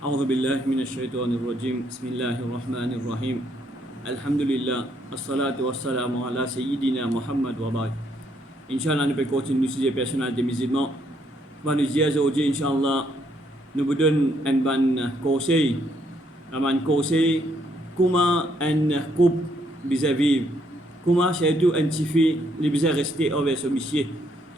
أعوذ بالله من الشيطان الرجيم بسم الله الرحمن الرحيم الحمد لله الصلاة والسلام على سيدنا Muhammad wa ba'd. Inch'Allah, nous pouvons continuer le sujet personnel des musulmans. Nous disons aujourd'hui, Inch'Allah, nous vous donnons un bon conseil. Un bon conseil, comment un couple vis-à-vis, comment surtout un petit fille, il bisa rester avec son monsieur,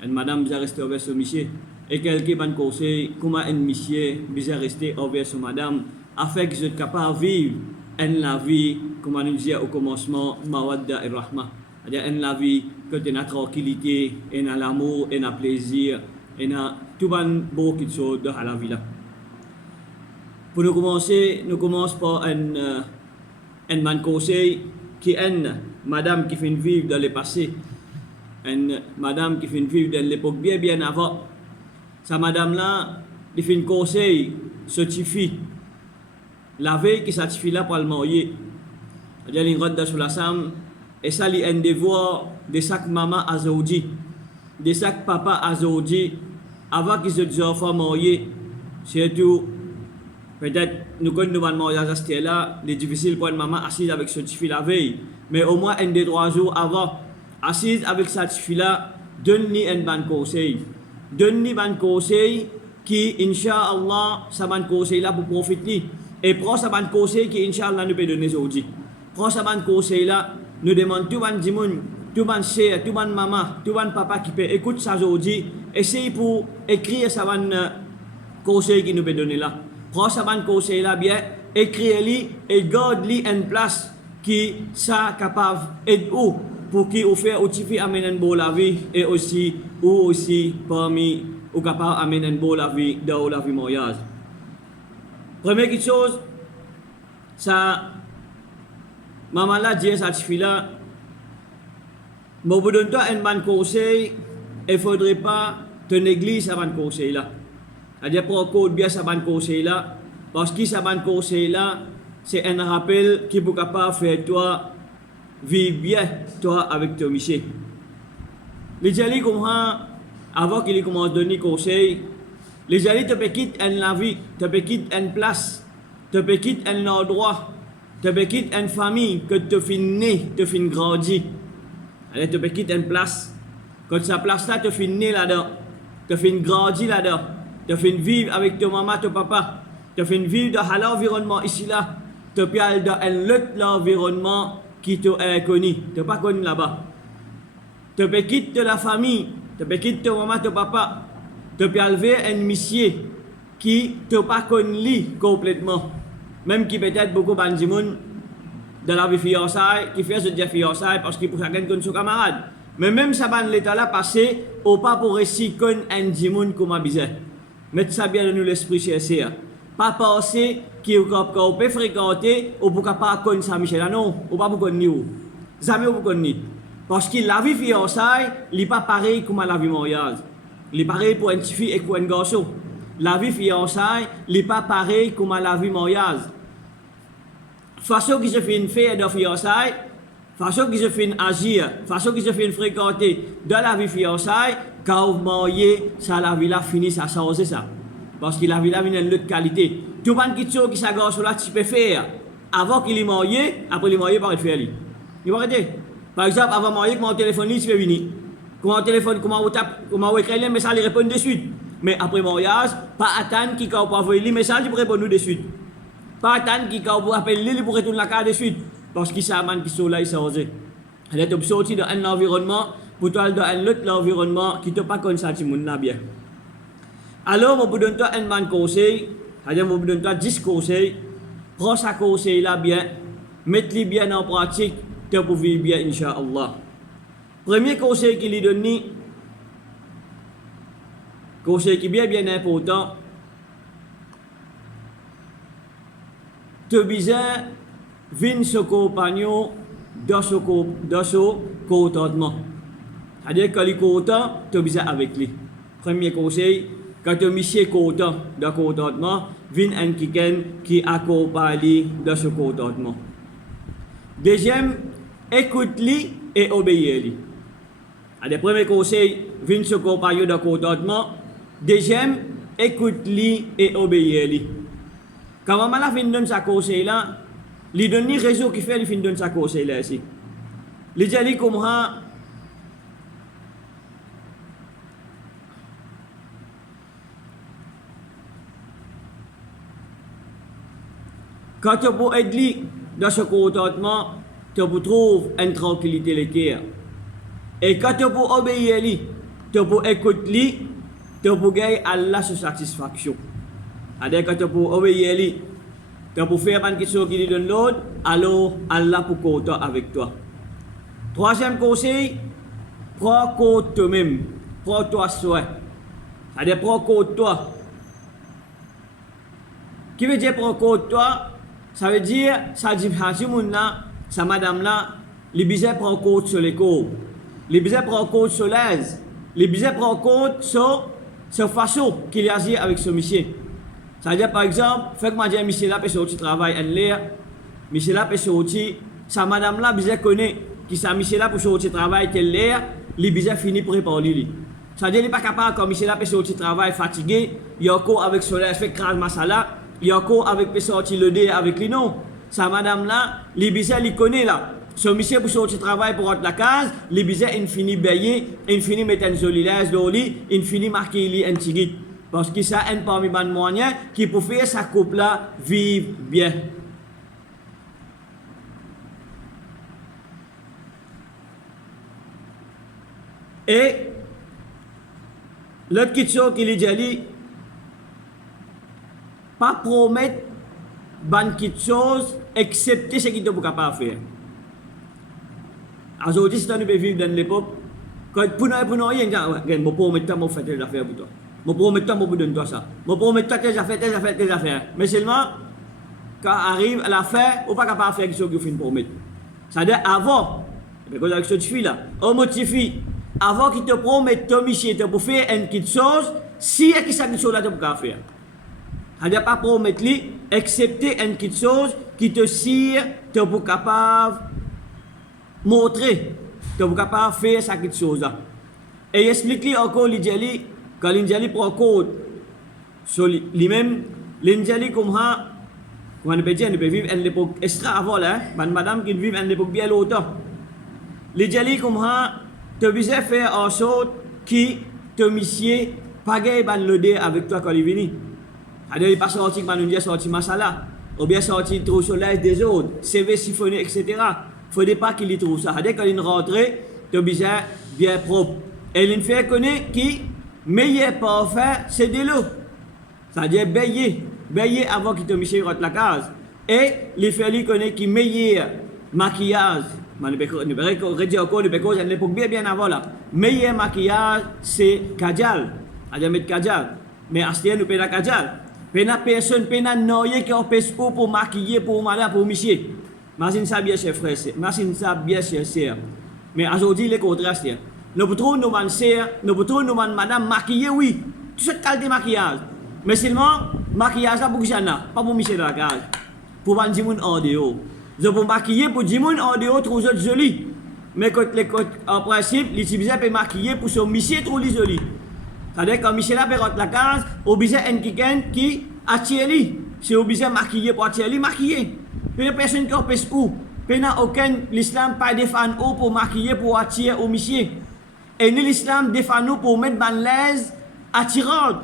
une madame bisa rester avec son monsieur. Et quelqu'un bon conseil, comment un monsieur bisa rester avec son madame, afin que je sois capable de vivre la vie, comme on nous disait au commencement, mawadda et rahma. C'est-à-dire la vie que tu as la tranquillité, et l'amour, et le plaisir, et tout le beaucoup de choses dans la vie là. Pour nous commencer, nous commençons par un bon conseil qui est une madame qui fait vivre dans le passé, une madame qui fait vivre dans l'époque bien avant. Sa madame là, il fait un conseil, certifie, la veille qui certifie là pour le marier. C'est-à-dire, il rentre sur la sam, et ça, il y a un devoir de chaque maman à Zaudi, de chaque papa à Zaudi, avant qu'ils se disent enfants mariés. Surtout, peut-être, nous connaissons le mariage à ce là, il est difficile pour une maman assise avec certifié la veille, mais au moins, un des 3 jours avant, assise avec certifié là, donne-lui un bon conseil. Donne-lui un conseil qui, Inch'Allah, ça bon conseil là pour profiter. Et prends ça bon conseil qui, Inch'Allah, nous peut donner aujourd'hui. Prends ça bon conseil là, nous demandons tout bon dimoun, tout bon sœur, tout bon maman, tout bon papa qui peut écouter ça aujourd'hui. Essaye pour écrire ça bon conseil qui nous peut donner là. Prends ça bon conseil là bien, écris-le et garde-le en place qui ça capable et où pour qui vous fait aussi amener une bonne la vie et aussi ou aussi parmi ou capable amener une bonne la vie dans la vie mariage. Première chose, ça maman là dit ça suffit là. Mais vous donne toi un bon conseil, il faudrait pas te négliger ça bon conseil là. C'est-à-dire pour code bien ça bon conseil là parce que ça bon conseil là c'est un rappel qui peut capable faire toi vivre bien toi avec ton monsieur. Les gens comme avant qu'il commence à donner conseil, les gens te peut quitter la vie, te peut quitter une place, te peut quitter un endroit, te peut quitter une famille que tu fin né, tu fin grandi. Alors te peut quitter une place, quand sa place là tu fin né là-dedans, tu fin grandi là-dedans, tu fin vivre avec ton maman, ton papa, tu fin vivre dans l'environnement ici là, tu peux aller dans un autre environnement qui est connu, tu n'es pas connu là-bas. Tu peux quitter la famille, tu peux quitter ton maman, ton papa, tu peux enlever un monsieur qui n'est pas connu complètement. Même qui peut-être beaucoup de monde dans la vie fiançailles, qui fait ce dire fiançailles parce qu'il pour chacun connaît son camarade. Mais même ça va l'état là passé, ou pas pour réussir qu'on un dimoun comme bizarre. Mettez ça bien dans nous l'esprit chercher. Pas penser qu'on peut fréquenter ou pour pas connaître ça Michel non, ou pas pour connaître. Jamais pour connaître. Parce que la vie fiançailles, il n'est pas pareil comme la vie mariage. Il est pareil pour une fille et pour un garçon. La vie fiançailles, il n'est pas pareil comme la vie mariage. Façon que je fais une fête de fiançailles, façon que je fais agir, façon que je fais fréquenter dans la vie fiançailles, quand vous mariez, ça la vie là finit, ça change ça. Parce que la vie là vient de l'autre qualité. Tout le monde qui dit que ça garçon là, tu peux faire avant qu'il est marié, après il est marié, par être fait. Il va arrêter. Par exemple, avant de marier, comment on téléphone, tu peux venir. Comment on téléphone, comment on tape, comment on écrit les messages, il répond de suite. Mais après mariage, pas attendre qu'il peut envoyer les messages, il peut répondre de suite. Pas attendre qu'il peut appeler lui pour retourner la carte de suite. Parce qu'il savent qu'ils sont là, ils sont osés. Il est sorti dans un environnement, pour toi, dans un autre environnement qui ne t'a pas connu ça, tu m'en as bien. Alors, je vous donne un bon conseil, c'est-à-dire, je vous donne 10 conseils. Prends ce conseil-là bien, mets-le bien en pratique, pour vivre bien, Inch'Allah. Premier conseil qu'il lui donne, conseil qui est bien important, tu besoin de ce compagnon dans ce contentement. C'est-à-dire que les content, tu as besoin avec lui. Premier conseil, quand tu es content dans le contentement, viens un quelqu'un qui accompagne dans ce contentement. Deuxième, écoute-lui et obéis-lui. Le premier conseil, viens ce compagnon dans le contentement. Deuxième, écoute-lui et obéis-lui. Quand maman la fin donne sa conseil là, lui donne ni réseau qui fait lui fin donne sa conseil là ici. Les jali comme ha quand tu peux aider dans ce comportement, tu peux trouver une tranquillité le cœur. Et quand tu peux obéir lui, tu peux écouter lui, tu peux gagner Allah sa satisfaction. C'est-à-dire quand tu peux obéir lui, tu peux faire quelque chose qui lui donne l'autre, alors Allah peut content avec toi. Troisième conseil, prends compte toi-même, prends toi soin. C'est-à-dire prends compte toi. Qui veut dire prends compte toi? Ça veut dire, ça dit, sa madame là, les bisets prend compte sur les cours, les bisets prend compte sur l'aise, les bisets prend compte sur cette façon qu'il agit avec ce monsieur. Ça veut dire par exemple, fait que moi j'ai monsieur là, peut sortir travail en l'air, monsieur là peut sortir, sa madame là, biset connaît, qui sa monsieur là pour sortir travail tel l'air, les bisets finit pour répondre lui. Ça veut dire, il n'est pas capable, comme monsieur là peut sortir travail fatigué, il y a encore avec soleil, fait crâne masala. Il y a encore avec sorti le dé avec lui non. Sa madame là, les bisets il connaît là. Ce monsieur pour sortir travail pour rentrer la case, les bisets il finit bailler, il finit mettre un joli laisse dans lit, il finit marquer lui un tigit. Parce que ça un parmi les moyens qui peut faire sa couple là vivre bien. Et l'autre question qu'il est dit, pas promettre quelque chose excepté ce qu'il ne peut pas faire. Aujourd'hui, si tu veux vivre dans l'époque, quand pour nous, je ne promet pas de faire des affaires pour toi. Je ne promets pas de donner toi ça. Je ne promets pas tes affaires. Mais seulement, quand arrive à la fin, on n'est pas capable de faire quelque chose que tu promet. C'est-à-dire, avant, parce que avec cette fille-là, on motive, avant qu'il te promette, ton monsieur, tu peux faire quelque chose, si il y a quelque chose là, tu peux faire. C'est-à-dire pas promettre lui, excepté une petite chose qui te sert, tu es capable de montrer, tu es capable de faire cette petite chose-là. Et il explique encore l'Indjali, quand l'Indjali prend compte sur lui-même, l'Indjali comme ça, on peut dire, on peut vivre une époque extra avant là, madame qui vit une époque bien longtemps. L'Indjali comme ça, tu as besoin de faire en sorte que te monsieur pagaille le dé avec toi quand il vient. Il n'est pas sorti quand il sorti masala, ou bien sorti trop sur l'aise des autres, CV siphonné, etc. Il ne faudrait pas qu'il y trouve ça. C'est-à-dire quand il rentre, tu as besoin bien propre. Et il fait connaître que meilleur parfum, c'est de l'eau. C'est-à-dire veiller avant qu'il te mette rentre la case. Et il fait lui connaître que meilleur maquillage, l'époque bien avant là, meilleur maquillage, c'est kajal. C'est-à-dire mettre kajal. Mais à ce moment-là, nous payons la kajal. Pena personne, pena noyer qui empêche pour maquiller, pour madame, pour monsieur. Imagine ça bien, cher frère. Imagine ça bien, cher sœur. Mais aujourd'hui, le contraire, c'est. Nous pouvons nous demander, sœur, nous pouvons nous demander, madame, maquiller, oui. Tout cette qualité de maquillage. Mais seulement, maquillage là pour Jana, pas pour monsieur dans la case. Pour vendre du monde en dehors. Je peux maquiller pour du monde en dehors, trop joli. Mais en principe, les civilisations peuvent maquiller pour son monsieur trop joli. C'est-à-dire quand Michel a rentre la case, obligé un qui attire lui. C'est obligé maquiller pour attirer lui, maquiller. Puis la personne qui empêche où? Puis aucun l'islam pas défend où pour maquiller pour attirer au Michel. Et ni l'islam défend nous pour mettre dans l'aise attirante,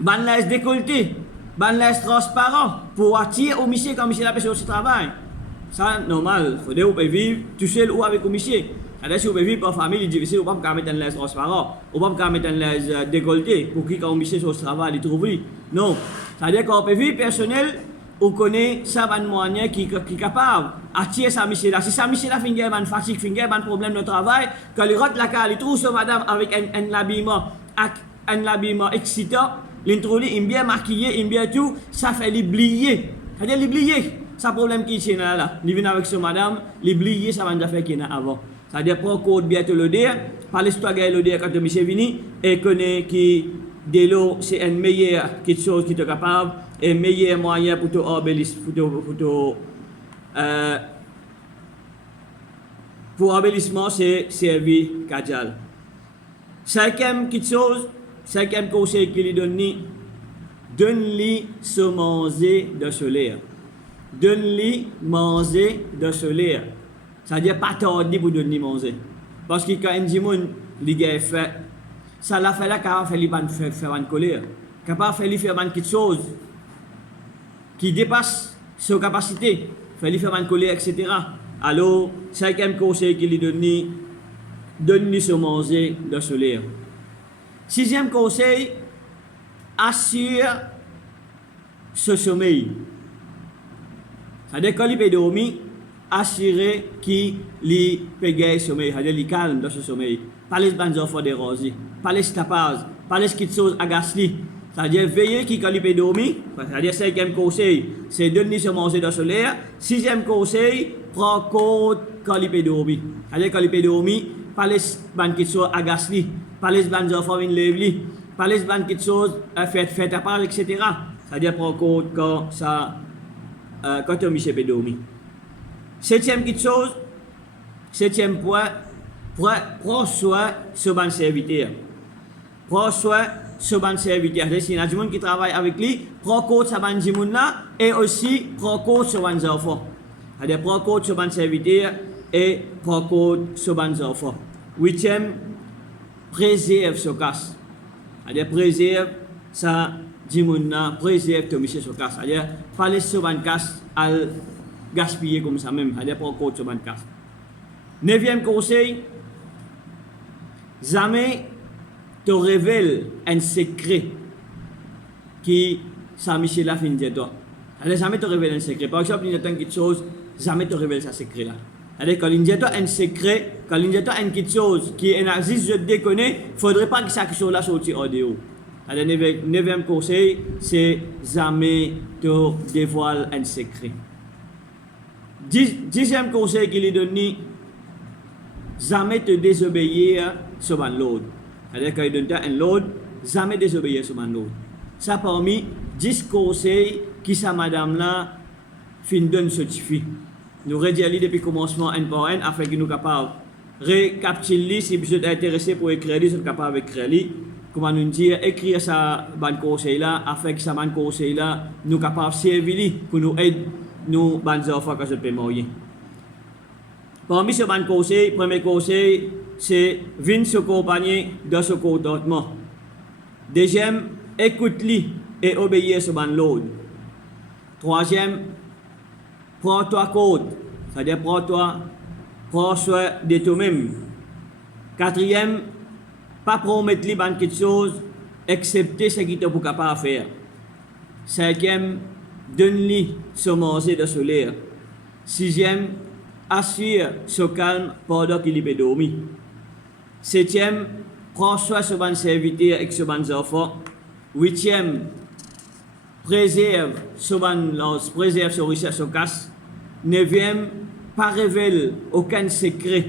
dans l'aise décolleté, dans l'aise transparent pour attirer au Michel quand Michel a fait son travail. Ça normal, il faut vivre tout seul ou avec au Michel. Alors, si vous vivez en famille, il est difficile, on ne peut pas mettre un laisse transparent, on ne peut pas mettre un laisse décolleté pour qui, quand on mise sur ce travail, il trouve. Non. C'est-à-dire qu'on peut vivre personnel, on connaît ça, un moyen qui est capable d'attirer sa mission là. Si sa mission là, il y a une fatigue, il y a un problème de travail, quand il rentre la carte, il trouve ce madame avec un habillement excitant, il trouve il bien maquillé, il bien tout, ça fait l'oublier. C'est-à-dire l'oublier. C'est un problème qui est là. Il vient avec ce madame, l'oublier, ça va déjà faire qu'il y a avant. C'est-à-dire, prends compte bien de l'ODR, par l'histoire de l'ODR quand M. Vini, et connaît que de l'eau, c'est une meilleure quelque chose qui est capable, et un meilleur moyen pour pour embellissement, c'est servir Kajal. Cinquième quelque chose, cinquième conseil qu'il lui donne, donne-lui se manger de soleil. Donne-lui manger de soleil. C'est-à-dire pas tarder pour donner manger. Parce que quand un dimoun, il a fait, ça l'a fait là, car il fait faire une colère. Capable de faire quelque chose qui dépasse ses capacités. Il fait faire une colère, etc. Alors, cinquième conseil qu'il lui donne-lui se manger de soleil. Sixième conseil, assure ce sommeil. C'est-à-dire quand il peut dormir, assurer qu'il peut gagner sommeil, c'est-à-dire qu'il calme dans ce sommeil. Pas les bonnes enfants dérangés, pas les tapages, pas les petites choses agacées. C'est-à-dire veiller qu'il quand il peut dormir, c'est-à-dire cinquième conseil, c'est donner se manger dans le soleil. Sixième conseil, prends compte quand il peut dormir. C'est-à-dire quand il peut dormir, pas les bonnes petites choses agacées, pas les bonnes enfants qui lèvent, pas les bonnes petites choses faites à part, etc. C'est-à-dire prends compte quand ça, quand tu peut dormir. Septième petite chose, septième point, prends soin de bon serviteur. Prends soin de bon serviteur. C'est-à-dire si y a des gens qui travaillent avec lui, prends compte de bon gens là et aussi prends compte de bon enfants. C'est-à-dire prends compte de bon serviteur et prends compte de bon enfants. Huitième, préserve ce casse. C'est-à-dire préserve ça gens préserve ton monsieur ce casse. C'est-à-dire pas laisser ce bon casse à gaspiller comme ça même. C'est-à-dire prends compte de bon casse. Neuvième conseil, jamais te révèle un secret qui ça Michel a fait dire toi. Alors jamais te révèle un secret. Par exemple, il y a quelque chose, jamais te révèle ce secret là. Alors quand il y a un secret, quand il y a quelque chose qui existe, je déconne, il ne faudrait pas que cette chose là sorte en dehors. Alors le neuvième conseil, c'est jamais te dévoile un secret. Dixième conseil qu'il est donné, jamais te désobéir sur un l'autre. C'est-à-dire quand il donne un l'autre, jamais désobéir sur un l'autre. Ça parmi 10 conseils qui sa madame là fin donne certifié. Nous redisons depuis le commencement un par un afin que nous soyons capables de récapituler si vous êtes intéressé pour écrire, nous sommes capables d'écrire. Comment nous dire, écrire ça ban conseil là afin que ça ban conseil là nous capables de servir pour nous aider nous ban enfants quand je peux marier. Parmi ce ban conseil, premier conseil, c'est venir se accompagner dans ce comportement. Deuxième, écoute-lui et obéir ce ban l'ordre. Troisième, prends-toi compte, c'est-à-dire prends soin de toi-même. Quatrième, pas promettre lui quelque chose, excepté ce qu'il est pour capable de faire. Cinquième, donne-lui se manger de soleil. Sixième, assure ce calme pendant qu'il peut dormir. Septième, prends soin de ce bon serviteur et ce bon enfant. Huitième, préserve ce bon lance, préserve ce richesse, ce casse. Neuvième, pas révèle aucun secret.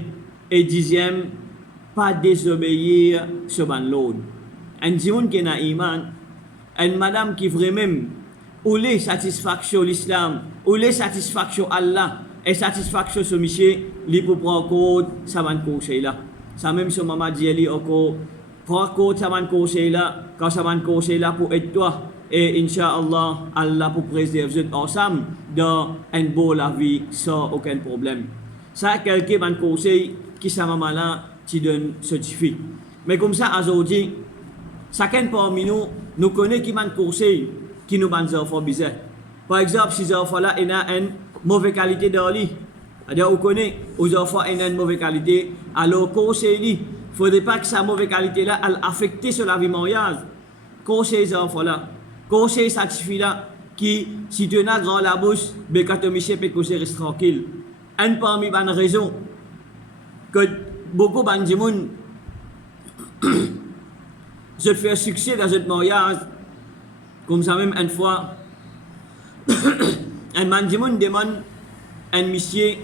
Et dixième, pas désobéir ce bon l'ordre. Un djimoun qui n'a iman, une madame qui vraiment ou les satisfaction l'islam, ou les satisfaction Allah, et satisfaction ce monsieur, li pour prendre compte ça bon conseil là. Ça même ce maman dit li encore prends compte ça bon conseil là, quand ça bon conseil là pour être toi et inshallah Allah pour préserver ensemble dans un beau la vie sans aucun problème. Ça quelqu'un bon conseil qui sa maman là qui donne certifié. Mais comme ça aujourd'hui chacun parmi nous connaît qui man conseil qui nous ban enfants bizarre. Par exemple, si les enfants là ont une mauvaise qualité dans lui, c'est-à-dire on connaît aux enfants ont une mauvaise qualité, alors conseil lui, il faudrait pas que sa mauvaise qualité là elle affecte sur la vie mariage. Conseil les enfants là, conseil satisfait là qui si tu as grand la bouche, ben quand tu Michel peut causer reste tranquille. Un parmi les raisons que beaucoup de gens je fais succès dans ce mariage. Comme ça même une fois, un manjimoun demande un monsieur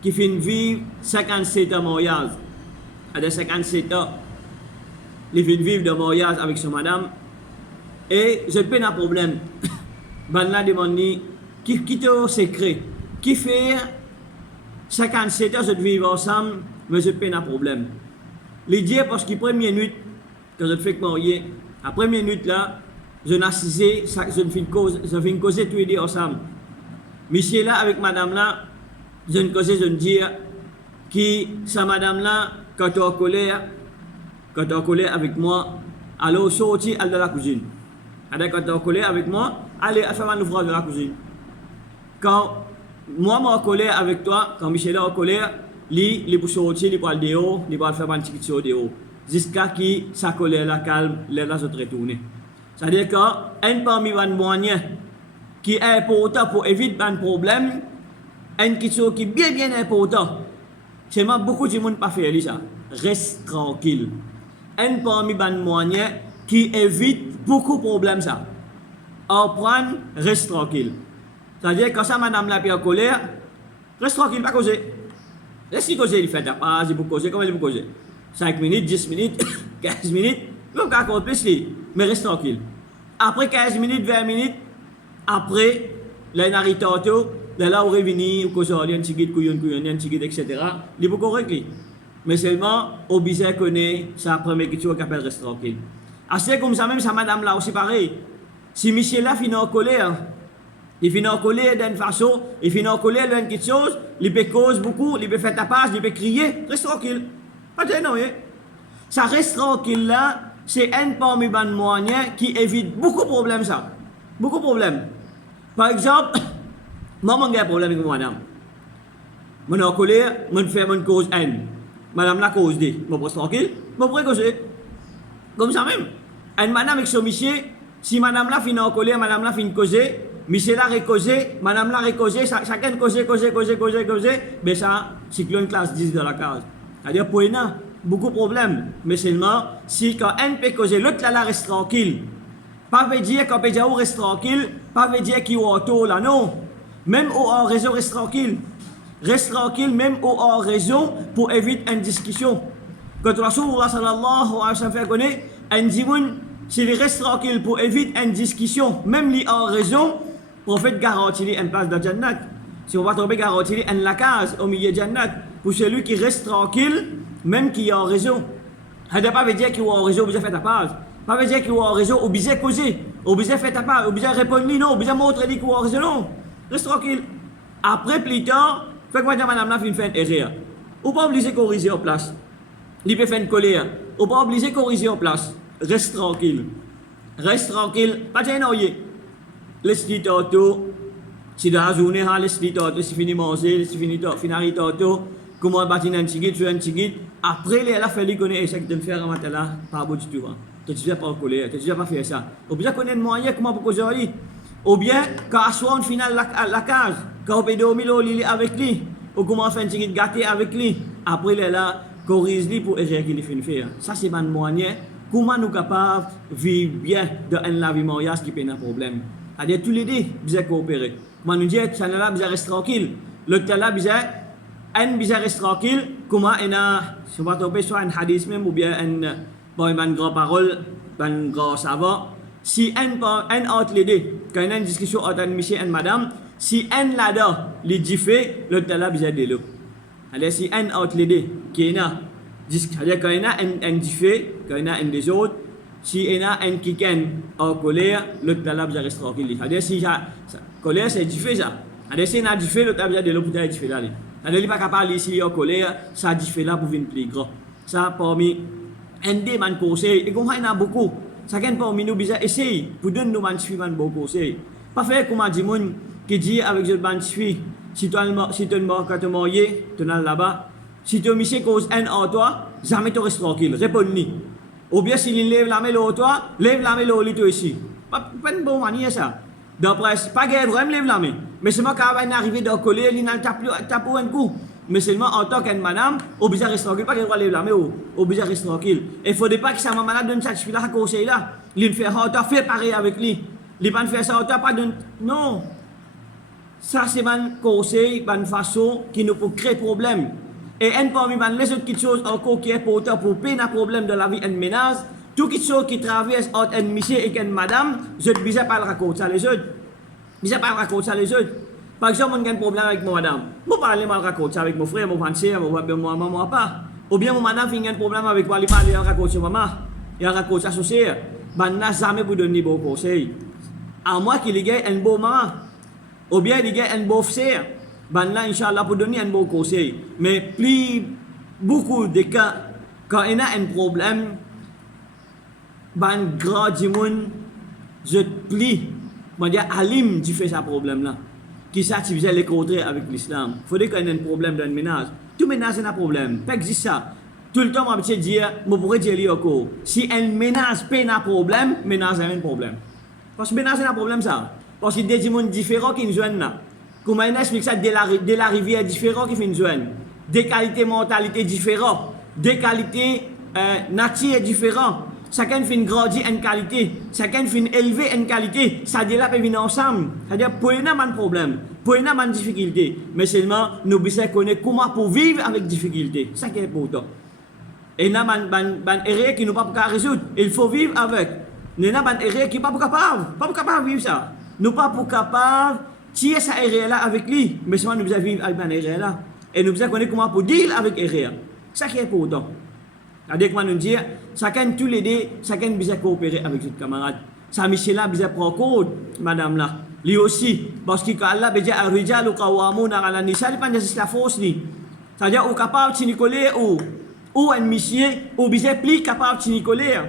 qui fait vivre 57 ans de mariage. À 57 ans, il fait vivre de mariage avec son madame. Et je n'ai pas de problème. Ben là demande qui te au secret, qui fait 57 ans de vivre ensemble, mais je n'ai pas de problème. Il dit parce que la première nuit, quand je fais marier, la première nuit là, je n'ai assisté, je viens causer tous les deux ensemble. Monsieur là, avec madame là, je ne cause, je ne dis, qui, sa madame là, quand tu es en colère avec moi, allez sortir, allez dans la cuisine. Quand tu es en colère avec moi, allez faire un ouvrage dans la cuisine. Quand moi, je suis en colère avec toi, quand Michel est en colère, il peut sortir, il peut aller dehors, il peut faire un petit peu dehors. Jusqu'à ce que sa colère la calme, les là se retourner. C'est-à-dire qu'un parmi les moyens qui est important pour éviter un problème, une question qui est bien important, c'est que beaucoup de monde pas faire ça. Reste tranquille. Un parmi les moyens qui évite beaucoup de problèmes ça. Apprendre, reste tranquille. C'est-à-dire que ça, madame la pierre colère, reste tranquille, pas causer. Laisse-lui causer, il fait ta page, il peut causer, comment il peut causer 5 minutes, 10 minutes, 15 minutes, donc encore plus, mais reste tranquille. Après 15 minutes, 20 minutes, après, là, il arrive tantôt, là, on revient, on cause, il y a un petit guide, etc. Il peut correct, mais seulement, obligé à connaître sa première question qui appelle reste tranquille. C'est comme ça, même sa madame là aussi pareil. Si Michel là finit en colère, il finit en colère d'une façon, il finit en colère d'une quelque chose, il peut cause beaucoup, il peut faire tapage, il peut crier, reste tranquille. Pas de non, ça reste tranquille là, c'est un parmi les moyens qui évite beaucoup de problèmes ça. Beaucoup de problèmes. Par exemple, moi j'ai un problème avec madame. Je suis en colère, je fais une cause haine. Madame la cause dit, je reste tranquille, je pourrais causer. Comme ça même. Une madame avec son monsieur, si madame la finit en colère, madame la finit causer, monsieur la recauser, madame la recauser, chacun causer, mais ça, cyclone classe 10 dans la case. C'est-à-dire, pour eux, beaucoup de problèmes. Mais seulement, si quand un peut causer, l'autre là reste tranquille. Pas veut dire qu'on peut dire où reste tranquille, pas veut dire qu'il est auto là, non. Même au hors réseau, reste tranquille. Reste tranquille, même au hors réseau, pour éviter une discussion. Quand Rasulullah sallallahu alayhi wa sallam fait connaître, un dimoun, s'il reste tranquille pour éviter une discussion, même li hors réseau, le prophète garantit une place dans le Jannat. Si on va tomber garantir une la case au milieu de Jannat, pour celui qui reste tranquille, même qui est en réseau. Ça ne veut pas dire qu'il est en réseau, obligé de faire ta page. Ça veut dire qu'il est en réseau, obligé de causer, obligé de faire ta page, obligé de répondre, non, obligé de montrer qu'il est en réseau, non. Reste tranquille. Après, plus tard, fait que madame la fin fait une erreur. Ou pas obligé de corriger en place. Il peut faire une colère. Ou pas obligé de corriger en place. Reste tranquille. Reste tranquille. Pas de non, laisse-lui tantôt. Si dans la journée, laisse-lui tantôt, si fini manger, si fini tantôt, comment bâtir un petit guide, après, elle a fallu connaître ce que tu fais à matin là, pas beau du tout. Tu ne fais pas en colère, tu ne fais pas faire ça. Ou bien connaître le moyen, comment pour causer. Ou bien, quand on soit en finale la case, quand on peut dormir avec lui, ou comment faire un petit guide gâté avec lui, après, elle a corrigé pour erreur qu'il fait faire. Ça, c'est un moyen. Comment nous sommes capables de vivre bien dans un vie mariage qui peut un problème. C'est-à-dire, tous les deux, bien coopérer. Comment nous dire, ça là, bien reste tranquille. L'autre là, bien reste tranquille. Comment on a, si on va tomber soit un hadith même, ou bien une grande parole, un grand savant. Si un entre les deux, quand il y a une discussion entre un monsieur et une madame, si un là-dedans, les dit fait, l'autre là, bien de l'eau. C'est-à-dire, si un entre les deux, qui est là, c'est-à-dire quand il y a un diffé, quand il y a un des autres, si il y a un qui est en colère, l'autre là, bien reste tranquille. C'est-à-dire, si la colère, c'est diffé ça. C'est-à-dire, si il y a un diffé, l'autre là, bien de l'eau pour être diffé là. C'est-à-dire, il n'est pas capable ici en colère, ça diffé là pour venir plus grand. Ça, parmi un des conseils, et comme il y en a beaucoup, chacun parmi nous, bien essayer pour donner nos suivants bon conseil. Pas faire comme un monde qui dit avec le ban suivi, si tu as marié, tu es là-bas. Si tu as mis cause un en toi, jamais tu restes tranquille. Réponds-lui. Ou bien s'il lève la main au toi, lève la main au lit aussi. Pas une bonne manière ça. D'après, pas guère vraiment lève la main. Mais seulement quand on arrive dans le collier, il n'a tape un coup. Mais seulement en tant qu'une madame, obligé de rester tranquille. Pas qu'elle lève la main, obligé de rester tranquille. Et il ne faudrait pas que sa maman donne ça, je suis là à conseiller là. Il fait faire pareil avec lui. Il ne va pas faire ça, pas de. Non. Ça, c'est un conseil, une façon qui nous peut créer problème. Et parmi les autres choses encore qui est important pour payer un problème de la vie et de ménage, toutes les choses qui traversent entre un monsieur et une madame, je ne vais pas le raconter ça les autres. Je ne vais pas le raconter ça les autres. Par exemple, on a un problème avec mon madame. Je ne vais pas le raconter ça avec mon frère, mon frère, mon maman, pas. Ou bien mon madame fait un problème avec moi, il va le raconter maman, il va raconter ça associé. ban n'a jamais vous donner bon conseil. À moins qu'il y ait un beau maman, ou bien il y ait un beau frère, ban là, Inch'Allah, pour donner un bon conseil. Mais plus beaucoup de cas, quand il y a un problème, ban grand dimoun, je plie, on dit alim, tu fais ce problème-là. Qui ça, tu faisais les contraires avec l'islam. Il faudrait qu'il y ait un problème dans le ménage. Tout ménage a un problème, pas existe ça. Tout le temps, on va dire, je pourrais dire encore, si un ménage n'a pas un problème, ménage a un problème. Parce que ménage a un problème, ça. Parce qu'il y a des gens différents qui nous joignent là. Comment on explique ça, de la rivière différente qui nous joignent. Des qualités mentalité différentes, des qualités nature différentes. Chacun fait grandir une qualité, chacun fait élever une qualité. Ça dit là, peut venir ensemble. C'est-à-dire, pour il y a un problème, pour il y a une difficulté. Mais seulement, nous devons connaître comment pour vivre avec difficulté. C'est ça qui est important. Et il y a une erreur qui nous pas capable résoudre. Il faut vivre avec. Il y a une erreur qui n'est pas capable de vivre ça. Nous pas capable de tirer cette erreur-là avec lui. Mais seulement, nous devons vivre avec une erreur-là. Et nous devons connaître comment pour deal avec l'erreur. C'est ça qui est important. C'est-à-dire que nous disons, chacun tous les deux, chacun doit coopérer avec ses camarades. Ça, Michel-là, doit prendre compte, madame-là. Lui aussi, parce que Allah veut dire, Ar-Rijal ou Kawamoun ala Nisa, il n'y a pas de la force. C'est-à-dire, on est capable de nicoler ou un monsieur, ou bien plus capable de nicoler.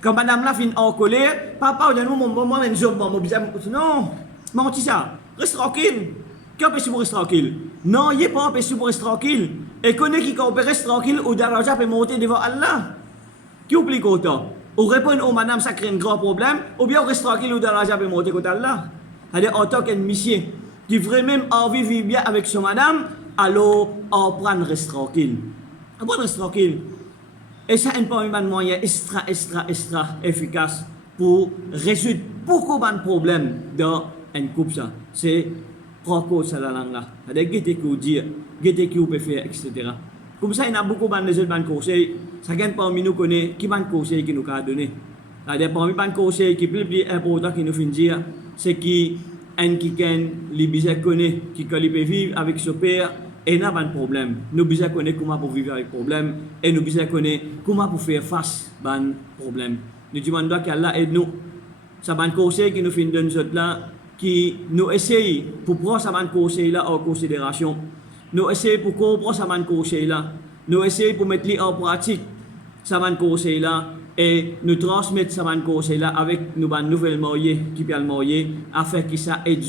Quand madame-là finit en colère, papa, moi, un job, non, mais tu ça, reste tranquille. Qui empêche pour rester tranquille? Non, il n'est pas empêché pour rester tranquille. Et connaît qui peut rester tranquille ou d'argent peut monter devant Allah. Qui oublie content? Ou répondre au madame, ça crée un grand problème, ou bien on reste tranquille ou d'argent peut monter contre Allah. C'est-à-dire, en tant qu'un monsieur qui vraiment même envie de vivre bien avec son madame, alors on prend reste tranquille. On prend reste tranquille. Et ça, c'est un moyen extra efficace pour résoudre beaucoup de problèmes dans un couple. C'est prendre ça la langue là. C'est-à-dire, qu'est-ce qu'il dire, qu'est-ce qu'il peut faire, etc. Comme ça, il y a beaucoup de conseils. Chacun parmi nous connaît qui va conseil qui nous a donné. C'est-à-dire, parmi les conseils qui sont plus importants qui nous font dire, c'est qu'un qui connaît, qui peut vivre avec son père, et n'a pas de problème. Nous devons connaître comment pour vivre avec problème, et nous devons connaître comment pour faire face à un problème. Nous demandons qu'Allah aide nous. Ça va un conseil qui nous fait donner là, qui nous essaye pour prendre ce conseil-là en considération. Nous essayons pour comprendre ce conseil-là. Nous essayons pour mettre en pratique ce conseil-là et nous transmettre ce conseil-là avec nos nouvelles moyens qui peuvent moyen afin que ça aide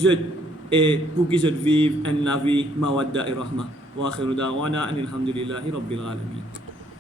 et pour qu'ils vivent une vie mawadda et rahma. Wa akhiru da'wana alhamdulillahi rabbil alamin.